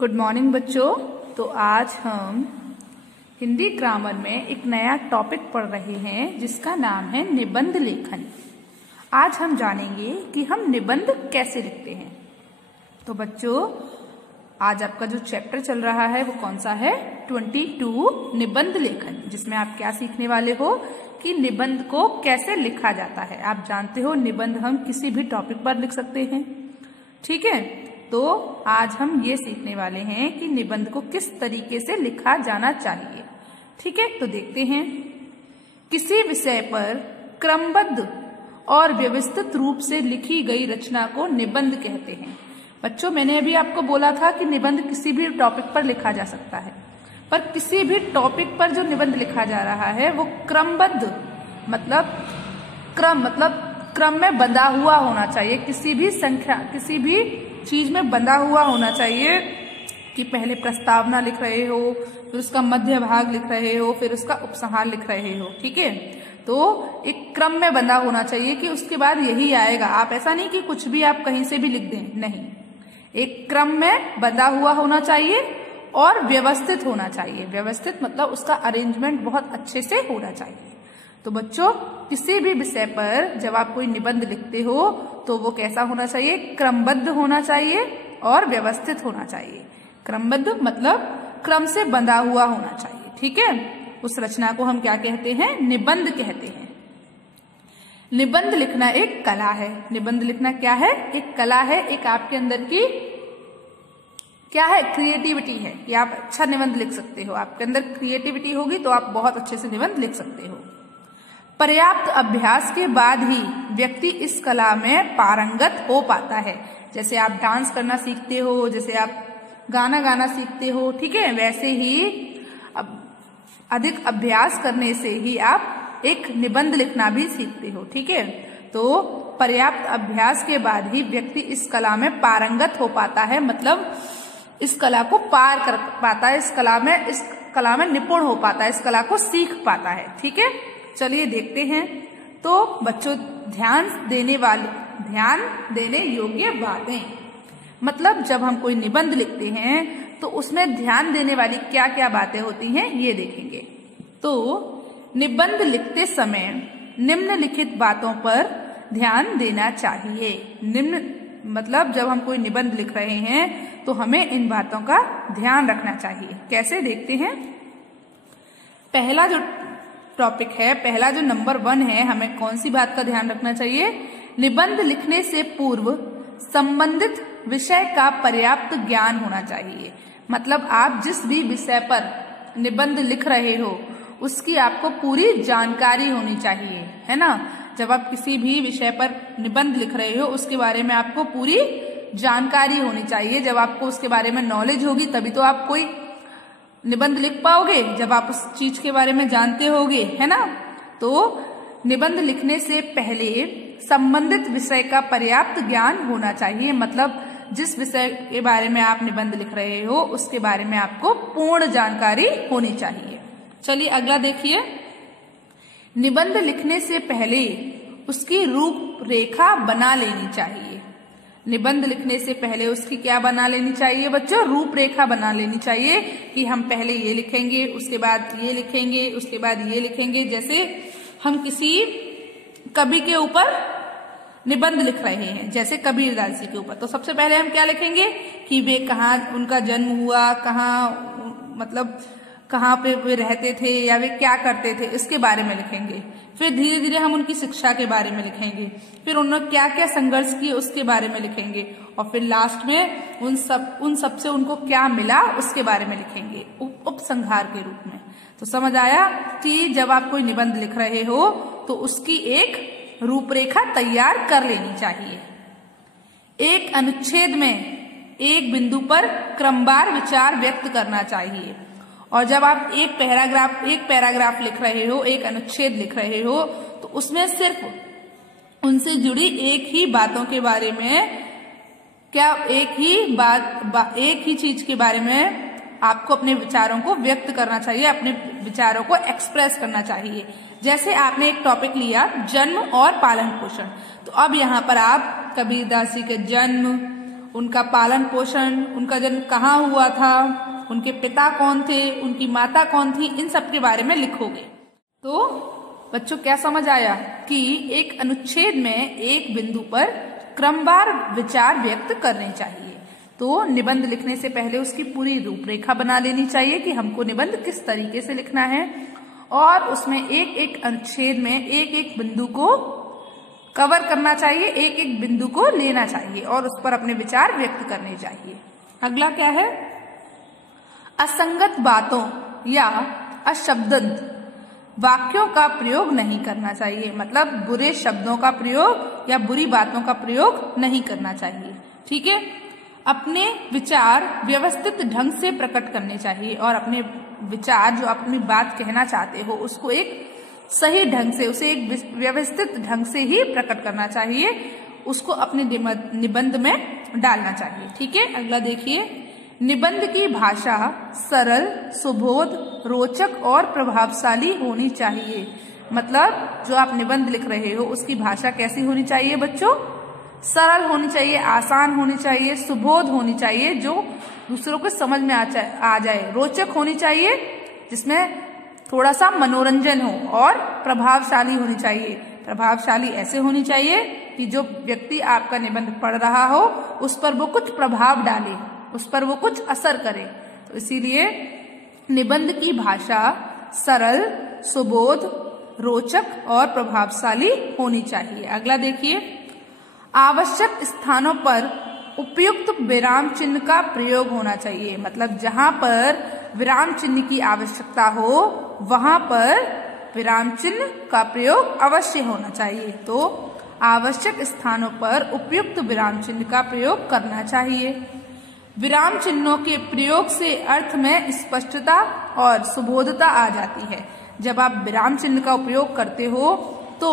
Good morning बच्चों। तो आज हम हिंदी ग्रामर में एक नया टॉपिक पढ़ रहे हैं जिसका नाम है निबंध लेखन। आज हम जानेंगे कि हम निबंध कैसे लिखते हैं। तो बच्चों, आज आपका जो चैप्टर चल रहा है वो कौन सा है? 22 निबंध लेखन, जिसमें आप क्या सीखने वाले हो कि निबंध को कैसे लिखा जाता है। आप जानते हो निबंध हम किसी भी टॉपिक पर लिख सकते हैं, ठीक है। तो आज हम ये सीखने वाले हैं कि निबंध को किस तरीके से लिखा जाना चाहिए, ठीक है। तो देखते हैं। किसी विषय पर क्रमबद्ध और व्यवस्थित रूप से लिखी गई रचना को निबंध कहते हैं। बच्चों, मैंने अभी आपको बोला था कि निबंध किसी भी टॉपिक पर लिखा जा सकता है, पर किसी भी टॉपिक पर जो निबंध लिखा जा रहा है वो क्रमबद्ध मतलब क्रम में बंधा हुआ होना चाहिए। किसी भी संख्या, किसी भी चीज में बंधा हुआ होना चाहिए कि पहले प्रस्तावना लिख रहे हो, फिर उसका मध्य भाग लिख रहे हो, फिर उसका उपसंहार लिख रहे हो, ठीक है। तो एक क्रम में बंधा होना चाहिए कि उसके बाद यही आएगा। आप ऐसा नहीं कि कुछ भी आप कहीं से भी लिख दें, नहीं, एक क्रम में बंधा हुआ होना चाहिए और व्यवस्थित होना चाहिए। व्यवस्थित मतलब उसका अरेंजमेंट बहुत अच्छे से होना चाहिए। तो बच्चों, किसी भी विषय पर जब आप कोई निबंध लिखते हो तो वो कैसा होना चाहिए? क्रमबद्ध होना चाहिए और व्यवस्थित होना चाहिए। क्रमबद्ध मतलब क्रम से बंधा हुआ होना चाहिए, ठीक है। उस रचना को हम क्या कहते हैं? निबंध कहते हैं। निबंध लिखना एक कला है। निबंध लिखना क्या है? एक कला है। एक आपके अंदर की क्या है? क्रिएटिविटी है कि आप अच्छा निबंध लिख सकते हो। आपके अंदर क्रिएटिविटी होगी तो आप बहुत अच्छे से निबंध लिख सकते हो। पर्याप्त अभ्यास के बाद ही व्यक्ति इस कला में पारंगत हो पाता है। जैसे आप डांस करना सीखते हो, जैसे आप गाना गाना सीखते हो, ठीक है, वैसे ही अधिक अभ्यास करने से ही आप एक निबंध लिखना भी सीखते हो, ठीक है। तो पर्याप्त अभ्यास के बाद ही व्यक्ति इस कला में पारंगत हो पाता है, मतलब इस कला को पार कर पाता है, इस कला में निपुण हो पाता है, इस कला को सीख पाता है, ठीक है। चलिए देखते हैं। तो बच्चों, ध्यान देने योग्य बातें, मतलब जब हम कोई निबंध लिखते हैं तो उसमें ध्यान देने वाली क्या क्या बातें होती हैं ये देखेंगे। तो निबंध लिखते समय निम्नलिखित बातों पर ध्यान देना चाहिए। निम्न मतलब जब हम कोई निबंध लिख रहे हैं तो हमें इन बातों का ध्यान रखना चाहिए। कैसे? देखते हैं। पहला जो टॉपिक है, पहला जो नंबर 1 है, हमें कौन सी बात का ध्यान रखना चाहिए? निबंध लिखने से पूर्व संबंधित विषय का पर्याप्त ज्ञान होना चाहिए। मतलब आप जिस भी विषय पर निबंध लिख रहे हो उसकी आपको पूरी जानकारी होनी चाहिए, है ना। जब आप किसी भी विषय पर निबंध लिख रहे हो उसके बारे में आपको पूरी जानकारी होनी चाहिए। जब आपको उसके बारे में नॉलेज होगी तभी तो आप कोई निबंध लिख पाओगे, जब आप उस चीज के बारे में जानते होगे, है ना। तो निबंध लिखने से पहले संबंधित विषय का पर्याप्त ज्ञान होना चाहिए। मतलब जिस विषय के बारे में आप निबंध लिख रहे हो उसके बारे में आपको पूर्ण जानकारी होनी चाहिए। चलिए अगला देखिए। निबंध लिखने से पहले उसकी रूपरेखा बना लेनी चाहिए। निबंध लिखने से पहले उसकी क्या बना लेनी चाहिए बच्चों? रूपरेखा बना लेनी चाहिए कि हम पहले ये लिखेंगे, उसके बाद ये लिखेंगे, उसके बाद ये लिखेंगे। जैसे हम किसी कवि के ऊपर निबंध लिख रहे हैं, जैसे कबीरदास जी के ऊपर, तो सबसे पहले हम क्या लिखेंगे कि वे कहाँ उनका जन्म हुआ, कहाँ पे वे रहते थे या वे क्या करते थे, इसके बारे में लिखेंगे। फिर धीरे धीरे हम उनकी शिक्षा के बारे में लिखेंगे, फिर उन्होंने क्या क्या संघर्ष किए उसके बारे में लिखेंगे, और फिर लास्ट में उन सब से उनको क्या मिला उसके बारे में लिखेंगे उपसंहार के रूप में। तो समझ आया कि जब आप कोई निबंध लिख रहे हो तो उसकी एक रूपरेखा तैयार कर लेनी चाहिए। एक अनुच्छेद में एक बिंदु पर क्रमवार विचार व्यक्त करना चाहिए। और जब आप एक पैराग्राफ लिख रहे हो, एक अनुच्छेद लिख रहे हो, तो उसमें सिर्फ उनसे जुड़ी एक ही बातों के बारे में एक ही चीज के बारे में आपको अपने विचारों को व्यक्त करना चाहिए, अपने विचारों को एक्सप्रेस करना चाहिए। जैसे आपने एक टॉपिक लिया जन्म और पालन पोषण, तो अब यहाँ पर आप कबीरदास जी के जन्म उनका पालन पोषण, उनका जन्म कहाँ हुआ था, उनके पिता कौन थे, उनकी माता कौन थी, इन सब के बारे में लिखोगे। तो बच्चों क्या समझ आया कि एक अनुच्छेद में एक बिंदु पर क्रमवार विचार व्यक्त करने चाहिए। तो निबंध लिखने से पहले उसकी पूरी रूपरेखा बना लेनी चाहिए कि हमको निबंध किस तरीके से लिखना है, और उसमें एक एक अनुच्छेद में एक एक बिंदु को कवर करना चाहिए, एक एक बिंदु को लेना चाहिए और उस पर अपने विचार व्यक्त करने चाहिए। अगला क्या है, असंगत बातों या अशब्दंत वाक्यों का प्रयोग नहीं करना चाहिए। मतलब बुरे शब्दों का प्रयोग या बुरी बातों का प्रयोग नहीं करना चाहिए। ठीक है, अपने विचार व्यवस्थित ढंग से प्रकट करने चाहिए और अपने विचार जो अपनी बात कहना चाहते हो उसको एक सही ढंग से, उसे एक व्यवस्थित ढंग से ही प्रकट करना चाहिए, उसको अपने निबंध में डालना चाहिए। ठीक है, अगला देखिए, निबंध की भाषा सरल, सुबोध, रोचक और प्रभावशाली होनी चाहिए। मतलब जो आप निबंध लिख रहे हो उसकी भाषा कैसी होनी चाहिए बच्चों? सरल होनी चाहिए, आसान होनी चाहिए, सुबोध होनी चाहिए, जो दूसरों को समझ में आ जाए, रोचक होनी चाहिए जिसमें थोड़ा सा मनोरंजन हो, और प्रभावशाली होनी चाहिए। प्रभावशाली ऐसे होनी चाहिए कि जो व्यक्ति आपका निबंध पढ़ रहा हो उस पर वो कुछ प्रभाव डाले, उस पर वो कुछ असर करे। तो इसीलिए निबंध की भाषा सरल, सुबोध, रोचक और प्रभावशाली होनी चाहिए। अगला देखिए, आवश्यक स्थानों पर उपयुक्त विराम चिन्ह का प्रयोग होना चाहिए। मतलब जहां पर विराम चिन्ह की आवश्यकता हो वहां पर विराम चिन्ह का प्रयोग अवश्य होना चाहिए। तो आवश्यक स्थानों पर उपयुक्त विराम चिन्ह का प्रयोग करना चाहिए। विराम चिन्हों के प्रयोग से अर्थ में स्पष्टता और सुबोधता आ जाती है। जब आप विराम चिन्ह का उपयोग करते हो तो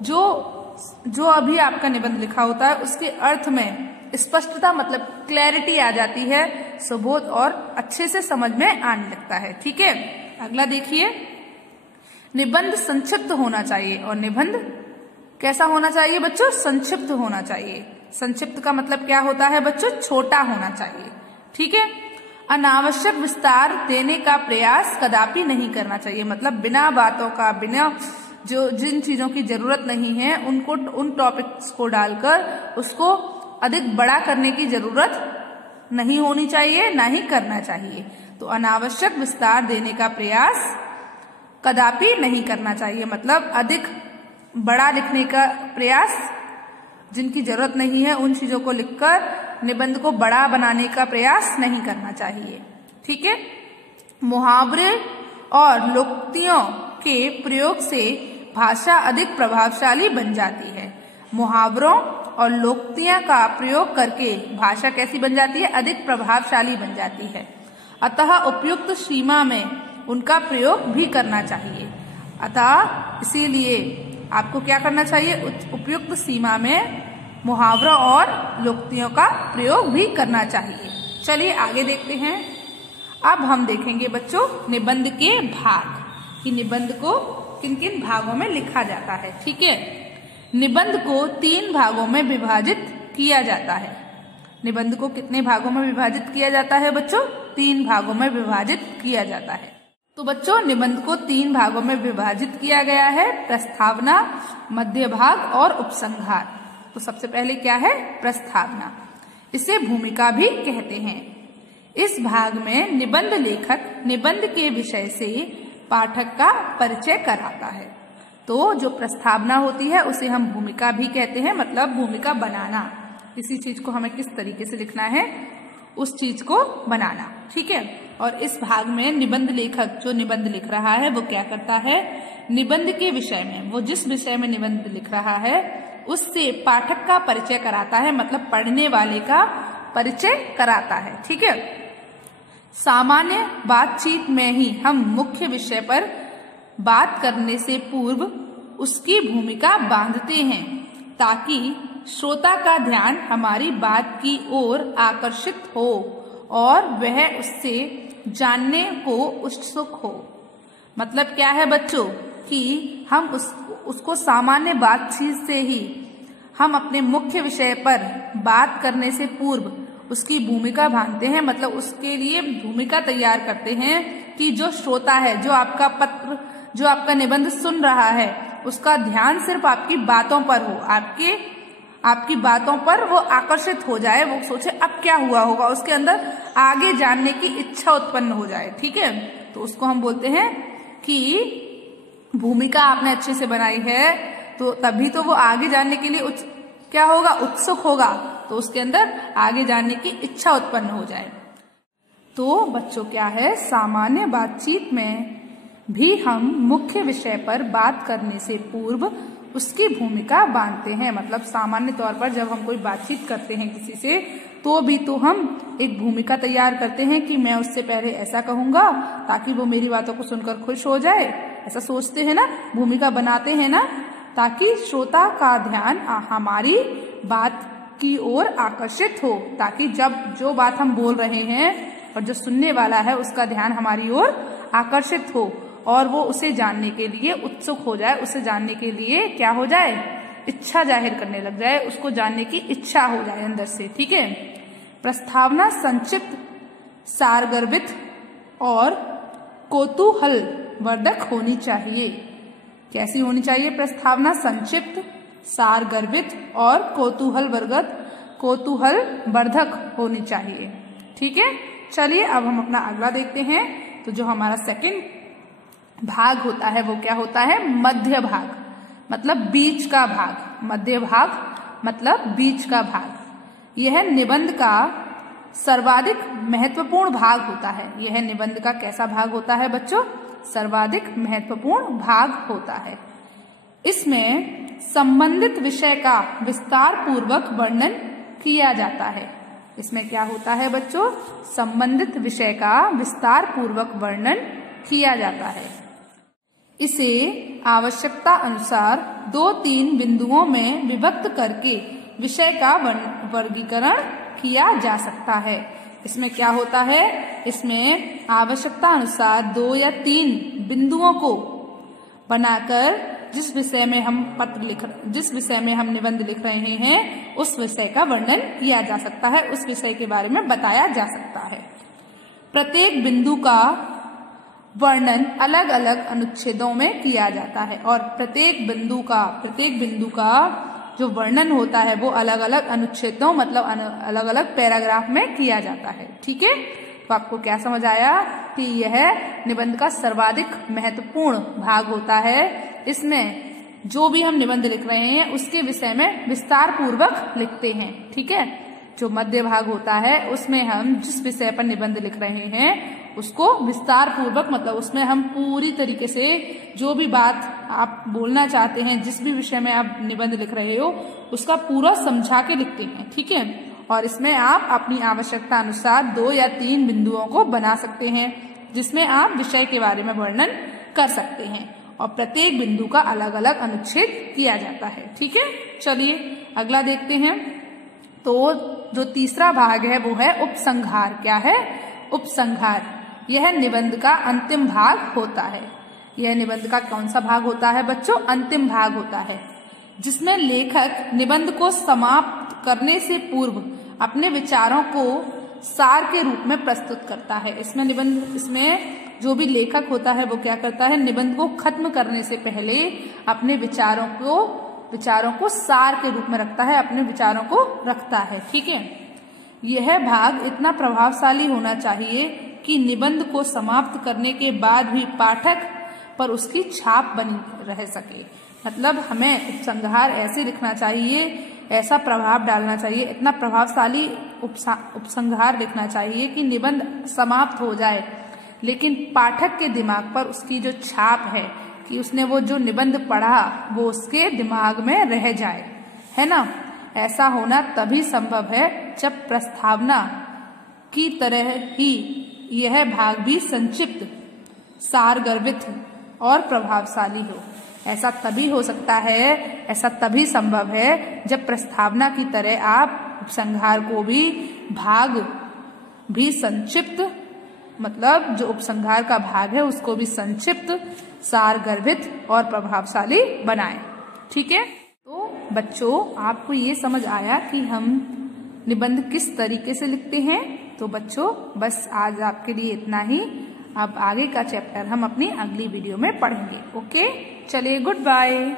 जो अभी आपका निबंध लिखा होता है उसके अर्थ में स्पष्टता, मतलब क्लैरिटी आ जाती है, सुबोध और अच्छे से समझ में आने लगता है। ठीक है, अगला देखिए, निबंध संक्षिप्त होना चाहिए। और निबंध कैसा होना चाहिए बच्चों? संक्षिप्त होना चाहिए। संक्षिप्त का मतलब क्या होता है बच्चों? छोटा होना चाहिए। ठीक है, अनावश्यक विस्तार देने का प्रयास कदापि नहीं करना चाहिए। मतलब बिना बातों का, बिना जिन चीजों की जरूरत नहीं है उन टॉपिक्स को डालकर उसको अधिक बड़ा करने की जरूरत नहीं होनी चाहिए, ना ही करना चाहिए। तो अनावश्यक विस्तार देने का प्रयास कदापि नहीं करना चाहिए। मतलब अधिक बड़ा लिखने का प्रयास, जिनकी जरूरत नहीं है उन चीजों को लिखकर निबंध को बड़ा बनाने का प्रयास नहीं करना चाहिए। ठीक है, मुहावरे और लोकोक्तियों के प्रयोग से भाषा अधिक प्रभावशाली बन जाती है। मुहावरों और लोकोक्तियों का प्रयोग करके भाषा कैसी बन जाती है? अधिक प्रभावशाली बन जाती है। अतः उपयुक्त सीमा में उनका प्रयोग भी करना चाहिए। अतः इसीलिए आपको क्या करना चाहिए? उपयुक्त सीमा में मुहावरों और लोकोक्तियों का प्रयोग भी करना चाहिए। चलिए आगे देखते हैं। अब हम देखेंगे बच्चों निबंध के भाग, कि निबंध को किन किन भागों में लिखा जाता है। ठीक है, निबंध को 3 भागों में विभाजित किया जाता है। निबंध को कितने भागों में विभाजित किया जाता है बच्चों? 3 भागों में विभाजित किया जाता है। तो बच्चों निबंध को 3 भागों में विभाजित किया गया है, प्रस्तावना, मध्य भाग और उपसंहार। तो सबसे पहले क्या है? प्रस्तावना। इसे भूमिका भी कहते हैं। इस भाग में निबंध लेखक निबंध के विषय से पाठक का परिचय कराता है। तो जो प्रस्तावना होती है उसे हम भूमिका भी कहते हैं। मतलब भूमिका बनाना, किसी चीज को हमें किस तरीके से लिखना है उस चीज को बनाना। ठीक है, और इस भाग में निबंध लेखक जो निबंध लिख रहा है वो क्या करता है? निबंध के विषय में, वो जिस विषय में निबंध लिख रहा है उससे पाठक का परिचय कराता है। मतलब पढ़ने वाले का परिचय कराता है। ठीक है, सामान्य बातचीत में ही हम मुख्य विषय पर बात करने से पूर्व उसकी भूमिका बांधते हैं ताकि श्रोता का ध्यान हमारी बात की ओर आकर्षित हो और वह उससे जानने को उत्सुक हो। मतलब क्या है बच्चों? कि हम उसको सामान्य बातचीत से ही हम अपने मुख्य विषय पर बात करने से पूर्व उसकी भूमिका बांधते हैं, मतलब उसके लिए भूमिका तैयार करते हैं कि जो श्रोता है, जो आपका पत्र, जो आपका निबंध सुन रहा है, उसका ध्यान सिर्फ आपकी बातों पर हो, आपकी बातों पर वो आकर्षित हो जाए, वो सोचे अब क्या हुआ होगा, उसके अंदर आगे जानने की इच्छा उत्पन्न हो जाए। ठीक है, तो उसको हम बोलते हैं कि भूमिका आपने अच्छे से बनाई है, तो तभी तो वो आगे जानने के लिए क्या होगा, उत्सुक होगा, तो उसके अंदर आगे जानने की इच्छा उत्पन्न हो जाए। तो बच्चों क्या है, सामान्य बातचीत में भी हम मुख्य विषय पर बात करने से पूर्व उसकी भूमिका बांधते हैं। मतलब सामान्य तौर पर जब हम कोई बातचीत करते हैं किसी से, तो भी तो हम एक भूमिका तैयार करते हैं कि मैं उससे पहले ऐसा कहूंगा ताकि वो मेरी बातों को सुनकर खुश हो जाए। ऐसा सोचते हैं ना, भूमिका बनाते हैं ना, ताकि श्रोता का ध्यान हमारी बात की ओर आकर्षित हो, ताकि जब जो बात हम बोल रहे हैं और जो सुनने वाला है उसका ध्यान हमारी ओर आकर्षित हो और वो उसे जानने के लिए उत्सुक हो जाए, उसे जानने के लिए क्या हो जाए, इच्छा जाहिर करने लग जाए, उसको जानने की इच्छा हो जाए अंदर से। ठीक है, प्रस्तावना संक्षिप्त, सारगर्भित और कौतूहल वर्धक होनी चाहिए। कैसी होनी चाहिए प्रस्तावना? संक्षिप्त, सारगर्भित और कौतूहल वर्धक होनी चाहिए। ठीक है, चलिए अब हम अपना अगला देखते हैं। तो जो हमारा सेकंड भाग होता है वो क्या होता है? मध्य भाग, मतलब बीच का भाग। मध्य भाग मतलब बीच का भाग। यह निबंध का सर्वाधिक महत्वपूर्ण भाग होता है। यह निबंध का कैसा भाग होता है बच्चों? सर्वाधिक महत्वपूर्ण भाग होता है। इसमें संबंधित विषय का विस्तार पूर्वक वर्णन किया जाता है। इसमें क्या होता है बच्चों? संबंधित विषय का विस्तार पूर्वक वर्णन किया जाता है। इसे आवश्यकता अनुसार 2-3 बिंदुओं में विभक्त करके विषय का वर्गीकरण किया जा सकता है। इसमें क्या होता है? इसमें आवश्यकता अनुसार 2 या 3 बिंदुओं को बनाकर जिस विषय में हम निबंध लिख रहे हैं उस विषय का वर्णन किया जा सकता है, उस विषय के बारे में बताया जा सकता है। प्रत्येक बिंदु का वर्णन अलग अलग अनुच्छेदों में किया जाता है और प्रत्येक बिंदु का जो वर्णन होता है वो अलग अलग अनुच्छेदों मतलब अलग अलग पैराग्राफ में किया जाता है। ठीक है, तो आपको क्या समझ आया कि यह निबंध का सर्वाधिक महत्वपूर्ण भाग होता है। इसमें जो भी हम निबंध लिख रहे हैं उसके विषय में विस्तार पूर्वक लिखते हैं। ठीक है, जो मध्य भाग होता है उसमें हम जिस विषय पर निबंध लिख रहे हैं उसको विस्तार पूर्वक, मतलब उसमें हम पूरी तरीके से जो भी बात आप बोलना चाहते हैं, जिस भी विषय में आप निबंध लिख रहे हो उसका पूरा समझा के लिखते हैं। ठीक है, और इसमें आप अपनी आवश्यकता अनुसार 2 या 3 बिंदुओं को बना सकते हैं जिसमें आप विषय के बारे में वर्णन कर सकते हैं और प्रत्येक बिंदु का अलग अलग अनुच्छेद किया जाता है। ठीक है, चलिए अगला देखते हैं। तो जो तीसरा भाग है वो है उपसंहार। क्या है? उपसंहार। यह निबंध का अंतिम भाग होता है। यह निबंध का कौन सा भाग होता है बच्चों? अंतिम भाग होता है, जिसमें लेखक निबंध को समाप्त करने से पूर्व अपने विचारों को सार के रूप में प्रस्तुत करता है। इसमें जो भी लेखक होता है वो क्या करता है? निबंध को खत्म करने से पहले अपने विचारों को सार के रूप में रखता है, अपने विचारों को रखता है। ठीक है, यह भाग इतना प्रभावशाली होना चाहिए कि निबंध को समाप्त करने के बाद भी पाठक पर उसकी छाप बनी रह सके। मतलब हमें उपसंहार ऐसे लिखना चाहिए, ऐसा प्रभाव डालना चाहिए, इतना प्रभावशाली उपसंहार लिखना चाहिए कि निबंध समाप्त हो जाए लेकिन पाठक के दिमाग पर उसकी जो छाप है कि उसने वो जो निबंध पढ़ा वो उसके दिमाग में रह जाए, है ना। ऐसा होना तभी संभव है जब प्रस्तावना की तरह ही यह भाग भी संक्षिप्त, सारगर्भित और प्रभावशाली हो। ऐसा तभी हो सकता है, ऐसा तभी संभव है जब प्रस्तावना की तरह आप उपसंहार को भी भाग भी संक्षिप्त, मतलब जो उपसंहार का भाग है उसको भी संक्षिप्त, सारगर्भित और प्रभावशाली बनाएं। ठीक है, तो बच्चों आपको ये समझ आया कि हम निबंध किस तरीके से लिखते हैं। तो बच्चों बस आज आपके लिए इतना ही। अब आगे का चैप्टर हम अपनी अगली वीडियो में पढ़ेंगे। ओके, चलिए गुड बाय।